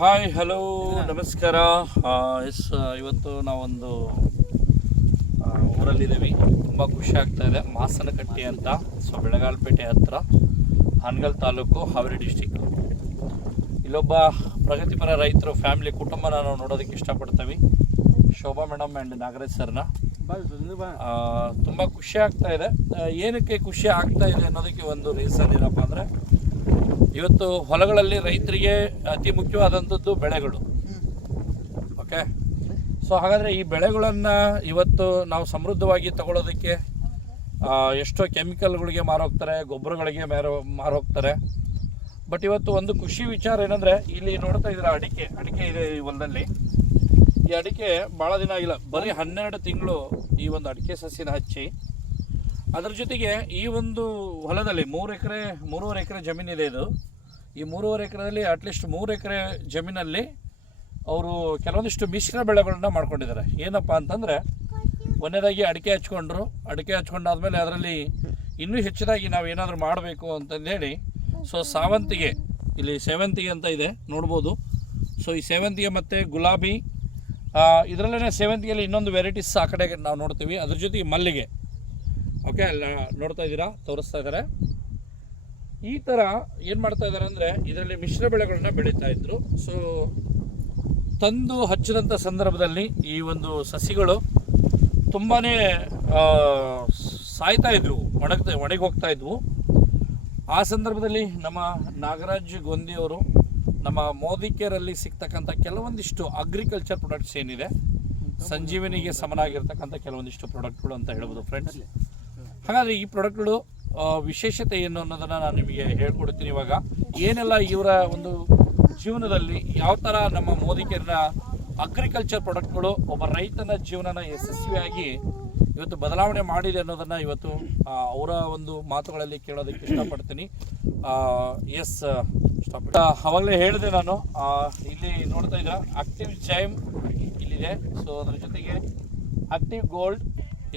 Hi hello ನಮಸ್ಕಾರ. ಇವತ್ತು ನಾವೊಂದು ಊರಲ್ಲಿದ್ದೀವಿ. ತುಂಬ ಖುಷಿ ಆಗ್ತಾ ಇದೆ. ಮಾಸನಕಟ್ಟಿ ಅಂತ, ಸೊ ಬೆಳಗಾಲ್ಪೇಟೆ ಹತ್ರ, ಹಾನಗಲ್ ತಾಲೂಕು, ಹಾವೇರಿ ಡಿಸ್ಟಿಕ್ಕು. ಇಲ್ಲೊಬ್ಬ ಪ್ರಗತಿಪರ ರೈತರು ಫ್ಯಾಮಿಲಿ ಕುಟುಂಬನ ನಾವು ನೋಡೋದಕ್ಕೆ ಇಷ್ಟಪಡ್ತೀವಿ. ಶೋಭಾ ಮೇಡಮ್ ಆ್ಯಂಡ್ ನಾಗರಾಜ್ ಸರ್ನ. ತುಂಬ ಖುಷಿ ಆಗ್ತಾ ಇದೆ. ಏನಕ್ಕೆ ಖುಷಿ ಆಗ್ತಾ ಇದೆ ಅನ್ನೋದಕ್ಕೆ ಒಂದು ರೀಸನ್ ಏನಪ್ಪ ಅಂದರೆ, ಇವತ್ತು ಹೊಲಗಳಲ್ಲಿ ರೈತರಿಗೆ ಅತಿ ಮುಖ್ಯವಾದಂಥದ್ದು ಬೆಳೆಗಳು. ಓಕೆ, ಸೊ ಹಾಗಾದರೆ ಈ ಬೆಳೆಗಳನ್ನು ಇವತ್ತು ನಾವು ಸಮೃದ್ಧವಾಗಿ ತಗೊಳ್ಳೋದಕ್ಕೆ ಎಷ್ಟೋ ಕೆಮಿಕಲ್ಗಳಿಗೆ ಮಾರೋಗ್ತಾರೆ, ಗೊಬ್ಬರಗಳಿಗೆ ಮಾರೋಗ್ತಾರೆ. ಬಟ್ ಇವತ್ತು ಒಂದು ಖುಷಿ ವಿಚಾರ ಏನಂದರೆ, ಇಲ್ಲಿ ನೋಡ್ತಾ ಇದ್ದೀರಾ ಅಡಿಕೆ ಇದೆ ಈ ಹೊಲದಲ್ಲಿ. ಈ ಅಡಿಕೆ ಭಾಳ ದಿನ ಆಗಿಲ್ಲ, ಬರೀ 12 ತಿಂಗಳು ಈ ಒಂದು ಅಡಿಕೆ ಸಸಿನ ಹಚ್ಚಿ, ಅದರ ಜೊತೆಗೆ ಈ ಒಂದು ಹೊಲದಲ್ಲಿ 3.5 ಎಕರೆ ಜಮೀನಿದೆ. ಇದು ಈ 3.5 ಎಕರೆದಲ್ಲಿ ಅಟ್ಲೀಸ್ಟ್ 3 ಎಕರೆ ಜಮೀನಲ್ಲಿ ಅವರು ಕೆಲವೊಂದಿಷ್ಟು ಮಿಶ್ರ ಬೆಳೆಗಳನ್ನ ಮಾಡ್ಕೊಂಡಿದ್ದಾರೆ. ಏನಪ್ಪ ಅಂತಂದರೆ, ಒಂದನೇದಾಗಿ ಅಡಿಕೆ ಹಚ್ಕೊಂಡಾದ್ಮೇಲೆ ಅದರಲ್ಲಿ ಇನ್ನೂ ಹೆಚ್ಚಿದಾಗಿ ನಾವು ಏನಾದರೂ ಮಾಡಬೇಕು ಅಂತಂದೇಳಿ, ಸೊ ಸಾವಂತಿಗೆ, ಇಲ್ಲಿ ಸೇವಂತಿಗೆ ಅಂತ ಇದೆ ನೋಡ್ಬೋದು. ಸೊ ಈ ಸೇವಂತಿಗೆ ಮತ್ತು ಗುಲಾಬಿ, ಇದರಲ್ಲೇ ಸೇವಂತಿಗೆಯಲ್ಲಿ ಇನ್ನೊಂದು ವೆರೈಟೀಸ್ ಆ ಕಡೆ ನಾವು ನೋಡ್ತೀವಿ. ಅದ್ರ ಜೊತೆಗೆ ಮಲ್ಲಿಗೆ. ಓಕೆ, ಅಲ್ಲ ನೋಡ್ತಾ ಇದ್ದೀರಾ, ತೋರಿಸ್ತಾ ಇದ್ದಾರೆ. ಈ ಥರ ಏನು ಮಾಡ್ತಾ ಇದ್ದಾರೆ ಅಂದರೆ, ಇದರಲ್ಲಿ ಮಿಶ್ರ ಬೆಳೆಗಳನ್ನ ಬೆಳೀತಾ ಇದ್ರು. ಸೊ ತಂದು ಹಚ್ಚಿದಂಥ ಸಂದರ್ಭದಲ್ಲಿ ಈ ಒಂದು ಸಸಿಗಳು ತುಂಬಾ ಸಾಯ್ತಾ ಇದ್ವು, ಒಣಗಿ ಹೋಗ್ತಾ ಇದ್ವು. ಆ ಸಂದರ್ಭದಲ್ಲಿ ನಮ್ಮ ನಾಗರಾಜ್ ಗೊಂದಿಯವರು ನಮ್ಮ ಮೋದಿ ಕೇರಲ್ಲಿ ಸಿಗ್ತಕ್ಕಂಥ ಕೆಲವೊಂದಿಷ್ಟು ಅಗ್ರಿಕಲ್ಚರ್ ಪ್ರಾಡಕ್ಟ್ಸ್ ಏನಿದೆ, ಸಂಜೀವನಿಗೆ ಸಮನಾಗಿರ್ತಕ್ಕಂಥ ಕೆಲವೊಂದಿಷ್ಟು ಪ್ರಾಡಕ್ಟ್ಗಳು ಅಂತ ಹೇಳ್ಬೋದು ಫ್ರೆಂಡ್ಸ್. ಹಾಗಾದರೆ ಈ ಪ್ರಾಡಕ್ಟ್ಗಳು ವಿಶೇಷತೆ ಏನು ಅನ್ನೋದನ್ನು ನಾನು ನಿಮಗೆ ಹೇಳ್ಕೊಡ್ತೀನಿ. ಇವಾಗ ಏನೆಲ್ಲ ಇವರ ಒಂದು ಜೀವನದಲ್ಲಿ ಯಾವ ಥರ ನಮ್ಮ ಮೋದಿ ಕೇರ್ನ ಅಗ್ರಿಕಲ್ಚರ್ ಪ್ರಾಡಕ್ಟ್ಗಳು ಒಬ್ಬ ರೈತನ ಜೀವನನ ಯಶಸ್ವಿಯಾಗಿ ಇವತ್ತು ಬದಲಾವಣೆ ಮಾಡಿದೆ ಅನ್ನೋದನ್ನು ಇವತ್ತು ಅವರ ಒಂದು ಮಾತುಗಳಲ್ಲಿ ಕೇಳೋದಕ್ಕೆ ಇಷ್ಟಪಡ್ತೀನಿ. ಎಸ್, ಅವಾಗಲೇ ಹೇಳಿದೆ ನಾನು. ಇಲ್ಲಿ ನೋಡ್ತಾ ಇದ್ದೀರಾ ಆಕ್ಟಿವ್ ಜೈಮ್ ಇಲ್ಲಿದೆ. ಸೊ ಅದ್ರ ಜೊತೆಗೆ ಆಕ್ಟಿವ್ ಗೋಲ್ಡ್,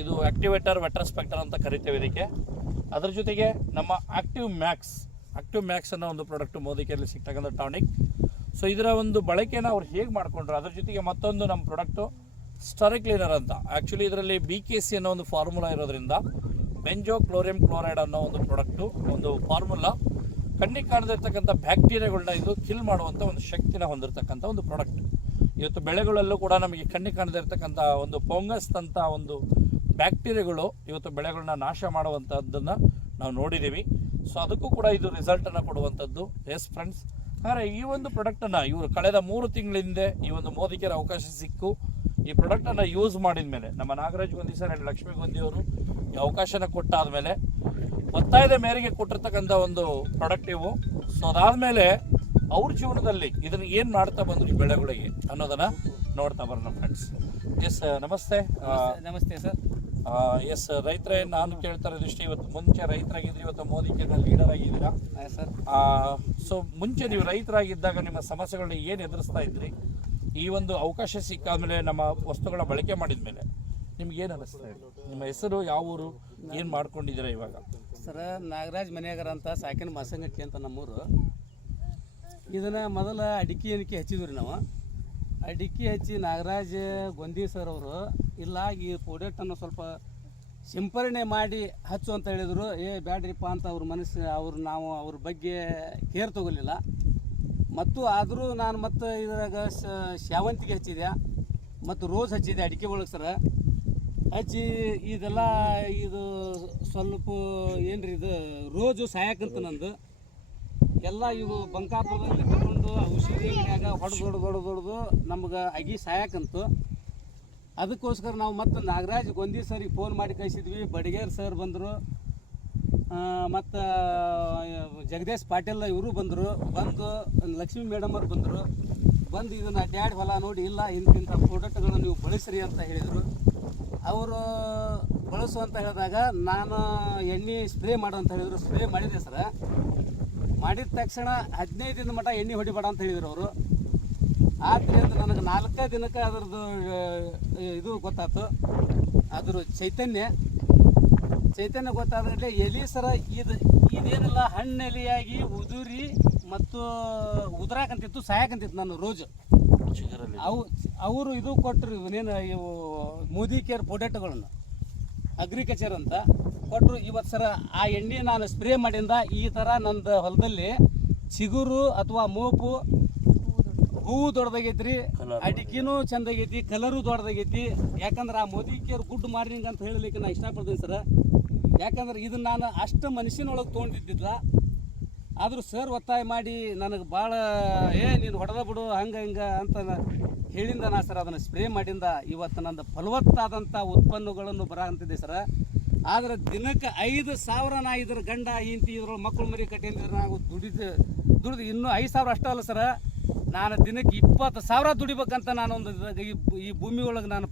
ಇದು ಆಕ್ಟಿವೇಟರ್ ವೆಟ್ರಸ್ಪೆಕ್ಟರ್ ಅಂತ ಕರಿತೇವೆ ಇದಕ್ಕೆ. ಅದ್ರ ಜೊತೆಗೆ ನಮ್ಮ ಆಕ್ಟಿವ್ ಮ್ಯಾಕ್ಸ್ ಅನ್ನೋ ಒಂದು ಪ್ರಾಡಕ್ಟ್ ಮೋದಿ ಕೇರಲ್ಲಿ ಸಿಗ್ತಕ್ಕಂಥ ಟಾನಿಕ್. ಸೊ ಇದರ ಒಂದು ಬಳಕೆನ ಅವ್ರು ಹೇಗೆ ಮಾಡ್ಕೊಂಡ್ರು. ಅದ್ರ ಜೊತೆಗೆ ಮತ್ತೊಂದು ನಮ್ಮ ಪ್ರಾಡಕ್ಟು ಸ್ಟರಿ ಕ್ಲೀನರ್ ಅಂತ. ಆ್ಯಕ್ಚುಲಿ ಇದರಲ್ಲಿ BKC ಅನ್ನೋ ಒಂದು ಫಾರ್ಮುಲಾ ಇರೋದ್ರಿಂದ, ಬೆಂಜೋ ಕ್ಲೋರಿಯಂ ಕ್ಲೋರೈಡ್ ಅನ್ನೋ ಒಂದು ಪ್ರಾಡಕ್ಟು, ಒಂದು ಫಾರ್ಮುಲಾ ಕಣ್ಣಿಗೆ ಕಾಣದಿರ್ತಕ್ಕಂಥ ಬ್ಯಾಕ್ಟೀರಿಯಾಗಳನ್ನ ಇದು ಕಿಲ್ ಮಾಡುವಂಥ ಒಂದು ಶಕ್ತಿನ ಹೊಂದಿರತಕ್ಕಂಥ ಒಂದು ಪ್ರಾಡಕ್ಟ್. ಇವತ್ತು ಬೆಳೆಗಳಲ್ಲೂ ಕೂಡ ನಮಗೆ ಕಣ್ಣಿಗೆ ಕಾಣದಿರ್ತಕ್ಕಂಥ ಒಂದು ಫಂಗಸ್ ಅಂತ ಒಂದು ಬ್ಯಾಕ್ಟೀರಿಯಾಗಳು ಇವತ್ತು ಬೆಳೆಗಳನ್ನ ನಾಶ ಮಾಡುವಂಥದ್ದನ್ನು ನಾವು ನೋಡಿದ್ದೀವಿ. ಸೊ ಅದಕ್ಕೂ ಕೂಡ ಇದು ರಿಸಲ್ಟನ್ನು ಕೊಡುವಂಥದ್ದು. ಎಸ್ ಫ್ರೆಂಡ್ಸ್, ಹಾಗಾದರೆ ಈ ಒಂದು ಪ್ರಾಡಕ್ಟನ್ನು ಇವರು ಕಳೆದ 3 ತಿಂಗಳ ಹಿಂದೆ ಈ ಒಂದು ಮೋದಿ ಕೇರ್ ಅವಕಾಶ ಸಿಕ್ಕು ಈ ಪ್ರಾಡಕ್ಟನ್ನು ಯೂಸ್ ಮಾಡಿದ ಮೇಲೆ, ನಮ್ಮ ನಾಗರಾಜ್ ಗೊಂದಿ ಸರ್ ಆ್ಯಂಡ್ ಲಕ್ಷ್ಮೀ ಗೊಂದಿಯವರು ಈ ಅವಕಾಶನ ಕೊಟ್ಟಾದಮೇಲೆ ಒತ್ತಾಯದ ಮೇರೆಗೆ ಕೊಟ್ಟಿರ್ತಕ್ಕಂಥ ಒಂದು ಪ್ರಾಡಕ್ಟ್ ಇವು. ಸೊ ಅದಾದಮೇಲೆ ಅವ್ರ ಜೀವನದಲ್ಲಿ ಇದನ್ನು ಏನು ಮಾಡ್ತಾ ಬಂದ್ರು ಈ ಬೆಳೆಗಳಿಗೆ ಅನ್ನೋದನ್ನು ನೋಡ್ತಾ ಬರೋಣ ಫ್ರೆಂಡ್ಸ್. ಎಸ್, ನಮಸ್ತೆ. ನಮಸ್ತೆ ಸರ್. ಎಸ್, ರೈತರೇ, ನಾನು ಕೇಳ್ತಾ ಇರೋದಿಷ್ಟು, ಇವತ್ತು ಮುಂಚೆ ರೈತರಾಗಿದ್ರಿ, ಇವತ್ತು ಮೋದಿ ಕೇರ್ನ ಲೀಡರ್ ಆಗಿದ್ದೀರಾ ಸರ್. ಸೊ ಮುಂಚೆ ನೀವು ರೈತರಾಗಿದ್ದಾಗ ನಿಮ್ಮ ಸಮಸ್ಯೆಗಳನ್ನ ಏನು ಎದುರಿಸ್ತಾ ಇದ್ರಿ? ಈ ಒಂದು ಅವಕಾಶ ಸಿಕ್ಕಾದ್ಮೇಲೆ, ನಮ್ಮ ವಸ್ತುಗಳ ಬಳಕೆ ಮಾಡಿದ ಮೇಲೆ ನಿಮ್ಗೆ ಏನು ಅನ್ನಿಸ್ತಾ ಇದೆ? ನಿಮ್ಮ ಹೆಸರು, ಯಾವ ಊರು, ಏನು ಮಾಡ್ಕೊಂಡಿದ್ದೀರಾ ಇವಾಗ? ಸರ್, ನಾಗರಾಜ್ ಮನೆಯಾಗರ ಅಂತ ಸಾಕಿನ ಮಾಸಂಗಟ್ಟಿ ಅಂತ ನಮ್ಮೂರು. ಇದನ್ನು ಮೊದಲ ಅಡಿಕೆ ಹಚ್ಚಿದ್ವಿ ರೀ ನಾವು. ಅಡಿಕೆ ಹಚ್ಚಿ ನಾಗರಾಜ್ ಗೊಂದಿ ಸರ್ ಅವರು ಇಲ್ಲ ಈ ಪ್ರಾಡಕ್ಟನ್ನು ಸ್ವಲ್ಪ ಸಿಂಪರಣೆ ಮಾಡಿ ಹಚ್ಚು ಅಂತ ಹೇಳಿದರು. ಬ್ಯಾಡ್ರಿಪ್ಪ ಅಂತ ನಾವು ಅವ್ರ ಬಗ್ಗೆ ಕೇರ್ ತಗೊಳ್ಳಿಲ್ಲ. ಮತ್ತು ಆದರೂ ನಾನು ಮತ್ತು ಇದ್ರಾಗ ಶಾವಂತಿಗೆ ಹಚ್ಚಿದೆ ಮತ್ತು ರೋಸ್ ಹಚ್ಚಿದೆ ಅಡಿಕೆ ಒಳಗೆ ಸರ. ಹಚ್ಚಿ ಇದೆಲ್ಲ ಇದು ಸ್ವಲ್ಪ ಏನ್ರಿ, ಇದು ರೋಜು ಸಾಯಕಂತ ನಂದು ಎಲ್ಲ ಇವು ಬಂಕಾಪುರದಲ್ಲಿ ತಗೊಂಡು ಔಷಧಿ ಅಂಗಡಿಯಾಗ ಹೊಡೆದು ನಮ್ಗೆ ಅಗಿ ಸಾಯಕಂತು. ಅದಕ್ಕೋಸ್ಕರ ನಾವು ಮತ್ತು ನಾಗರಾಜ್ ಗೊಂದಿ ಸರಿಗೆ ಫೋನ್ ಮಾಡಿ ಕಳಿಸಿದ್ವಿ. ಬಡಿಗೇರ್ ಸರ್ ಬಂದರು, ಮತ್ತು ಜಗದೀಶ್ ಪಾಟೀಲ್ ಇವರು ಬಂದು ಲಕ್ಷ್ಮೀ ಮೇಡಮ್ ಅವ್ರು ಬಂದು ಇದನ್ನು ಅಡ್ಡಾಡಿ ಹೊಲ ನೋಡಿ, ಇಲ್ಲ ಇಂಥ ಪ್ರಾಡಕ್ಟ್ಗಳನ್ನು ನೀವು ಬಳಸ್ರಿ ಅಂತ ಹೇಳಿದರು. ಅವರು ಬಳಸು ಅಂತ ಹೇಳಿದಾಗ ನಾನು ಎಣ್ಣೆ ಸ್ಪ್ರೇ ಮಾಡು ಅಂತ ಹೇಳಿದರು. ಸ್ಪ್ರೇ ಮಾಡಿದೆ ಸರ. ಮಾಡಿದ ತಕ್ಷಣ 15 ದಿನ ಮಟ್ಟ ಎಣ್ಣೆ ಹೊಡಿಬೇಡ ಅಂತ ಹೇಳಿದರು ಅವರು. ಆದ್ದರಿಂದ ನನಗೆ 4 ದಿನಕ್ಕೆ ಅದ್ರದ್ದು ಇದು ಗೊತ್ತಾಯ್ತು, ಅದ್ರ ಚೈತನ್ಯ ಗೊತ್ತಾದ್ರೆ ಎಲಿ ಸರ ಇದೇನೆಲ್ಲ ಹಣ್ಣೆಲೆಯಾಗಿ ಉದುರಿ ಮತ್ತು ಉದ್ರಾಕಂತಿತ್ತು ಸಾಯಕಂತಿತ್ತು ನಾನು ರೋಜು ಚಿಗುರಲ್ಲಿ ಅವರು ಇದು ಕೊಟ್ಟರು ಇವನೇನು ಇವು ಮೋದಿ ಕೇರ್ ಪ್ರಾಡಕ್ಟ್ಗಳನ್ನು ಅಗ್ರಿಕಲ್ಚರ್ ಅಂತ ಕೊಟ್ಟರು. ಇವತ್ತು ಸರ ಆ ಎಣ್ಣೆ ನಾನು ಸ್ಪ್ರೇ ಮಾಡಿಂದ ಈ ಥರ ನಂದು ಹೊಲದಲ್ಲಿ ಚಿಗುರು ಅಥವಾ ಮೋಪು ಹೂವು ದೊಡ್ಡದಾಗೈತ್ರಿ, ಅಡಿಕೆನೂ ಚಂದಾಗೈತಿ, ಕಲರು ದೊಡ್ಡದಾಗೈತಿ. ಯಾಕಂದ್ರೆ ಆ ಮೋದಿ ಕೇರ್ ಗುಡ್ ಮಾರ್ನಿಂಗ್ ಅಂತ ಹೇಳಲಿಕ್ಕೆ ನಾನು ಇಷ್ಟಪಡ್ತೀನಿ ಸರ್. ಯಾಕಂದ್ರೆ ಇದನ್ನು ನಾನು ಅಷ್ಟು ಮನುಷ್ಯನೊಳಗೆ ತೊಗೊಂಡಿದ್ದಿಲ್ಲ. ಆದರೂ ಸರ್ ಒತ್ತಾಯ ಮಾಡಿ ನನಗೆ ಭಾಳ ನೀನು ಹೊಡೆದ ಬಿಡು ಹಂಗೆ ಹಿಂಗೆ ಅಂತ ಹೇಳಿಂದ ನಾ ಸರ್ ಅದನ್ನು ಸ್ಪ್ರೇ ಮಾಡಿಂದ ಇವತ್ತು ನಂದು ಫಲವತ್ತಾದಂಥ ಉತ್ಪನ್ನಗಳನ್ನು ಬರಂತಿದೆ ಸರ್. ಆದರೆ ದಿನಕ್ಕೆ 5,000 ನಾ ಇದ್ರ ಗಂಡ ಇಂತಿ ಇದ್ರೊಳಗೆ ಮಕ್ಕಳು ಮರಿ ಕಟ್ಟಿದ್ರೆ ನಾವು ದುಡಿದು ಇನ್ನೂ 5,000 ಅಷ್ಟೇ ಅಲ್ಲ ಸರ, ನಾನು ದಿನಕ್ಕೆ 20,000 ದುಡಿಬೇಕಂತ ನಾನೊಂದು ಈ ಭೂಮಿ ಒಳಗೆ ನಾನು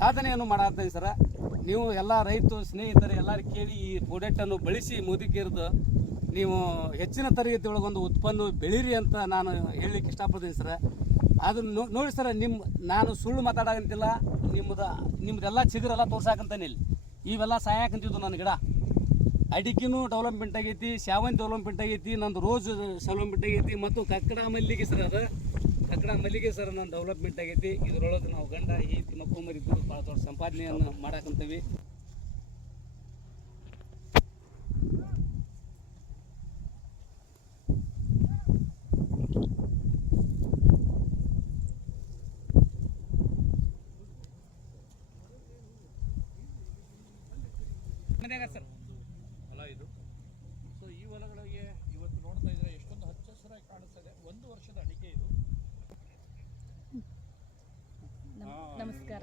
ಸಾಧನೆಯನ್ನು ಮಾಡತ್ತೀನಿ ಸರ. ನೀವು ಎಲ್ಲ ರೈತ ಸ್ನೇಹಿತರು ಎಲ್ಲರೂ ಕೇಳಿ ಈ ಪ್ರಾಡಕ್ಟನ್ನು ಬಳಸಿ ಮೋದಿ ಕೇರ್ದು ನೀವು ಹೆಚ್ಚಿನ ತರಗತಿ ಒಳಗೊಂದು ಉತ್ಪನ್ನ ಬೆಳೀರಿ ಅಂತ ನಾನು ಹೇಳಲಿಕ್ಕೆ ಇಷ್ಟಪಡ್ತೀನಿ ಸರ. ಅದನ್ನು ನೋಡಿ ಸರ, ನಾನು ಸುಳ್ಳು ಮಾತಾಡೋಂತಿಲ್ಲ. ನಿಮ್ಮದೆಲ್ಲ ಚಿಗುರೆಲ್ಲ ತೋರ್ಸಾಕಂತಾನೆ ಇಲ್ಲಿ ಇವೆಲ್ಲ ಸಹಾಯಕಂತಿದ್ದು ನನ್ನ ಗಿಡ. ಅಡಿಕೆನೂ ಡೆವಲಪ್ಮೆಂಟ್ ಆಗೈತಿ, ಶಾವಂತಿ ಡೆವಲಪ್ಮೆಂಟ್ ಆಗೈತಿ, ನಂದು ರೋಸ್ ಡೆವಲಪ್ಮೆಂಟ್ ಆಗೈತಿ, ಮತ್ತು ಕಕ್ಕಡ ಮಲ್ಲಿಗೆ ಸರ್ ಕಕ್ಕಡ ಮಲ್ಲಿಗೆ ಸರ್ ನನ್ನ ಡೆವಲಪ್ಮೆಂಟ್ ಆಗೈತಿ. ಇದರೊಳಗೆ ನಾವು ಗಂಡ ಈತಿ ಮಕ್ಕಳು ಮರಿ ದುಡ್ಡು ಭಾಳ ದೊಡ್ಡ ಸಂಪಾದನೆಯನ್ನು ಮಾಡಾಕಂತೀವಿ. ಮನ್ಯಾಗ ಸರ್ ಹೊಲ ಇದು. ಸೊ ಈ ಹೊಲಗಳಿಗೆ ಇವತ್ತು ನೋಡ್ತಾ ಇದ್ರೆ ಎಷ್ಟೊಂದು ಹಚ್ಚ ಹಸಿರಾಗಿ ಕಾಣಿಸ್ತದೆ. 1 ವರ್ಷದ ಅಡಿಕೆ ಇದು. ನಮಸ್ಕಾರ.